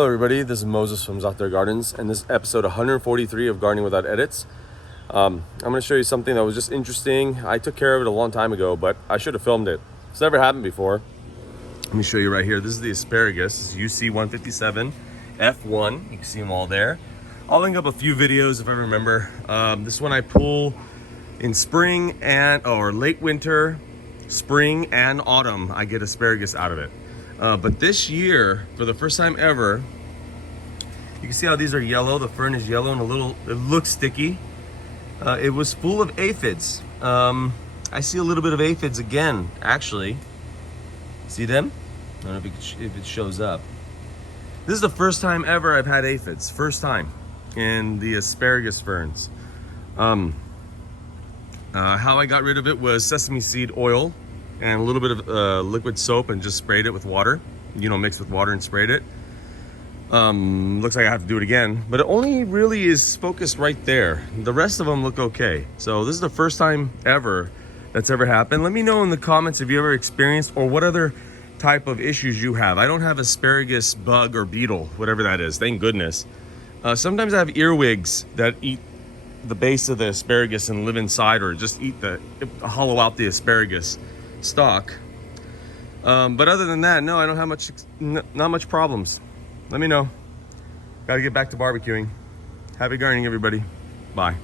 Hello everybody, this is Moses from Zaatar Gardens, and this is episode 143 of Gardening Without Edits. I'm going to show you something that was just interesting. I took care of it a long time ago, but I should have filmed it. It's never happened before. Let me show you right here. This is the asparagus. This is UC 157 F1. You can see them all there. I'll link up a few videos if I remember. This one I pull in spring or late winter, spring and autumn. I get asparagus out of it. But this year, for the first time ever, you can see how these are yellow. The fern is yellow and it looks sticky. It was full of aphids. I see a little bit of aphids again, actually. See them? I don't know if it shows up. This is the first time ever I've had aphids. First time in the asparagus ferns. How I got rid of it was sesame seed oil and a little bit of liquid soap and just sprayed it with water. Mixed with water and sprayed it. Looks like I have to do it again, but it only really is focused right there. The rest of them look okay. So this is the first time ever that's ever happened. Let me know in the comments if you ever experienced or what other type of issues you have. I don't have asparagus bug or beetle, whatever that is, thank goodness. Sometimes I have earwigs that eat the base of the asparagus and live inside, or just hollow out the asparagus stalk. But other than that, no, I don't have not much problems. Let me know. Gotta get back to barbecuing. Happy gardening, everybody. Bye.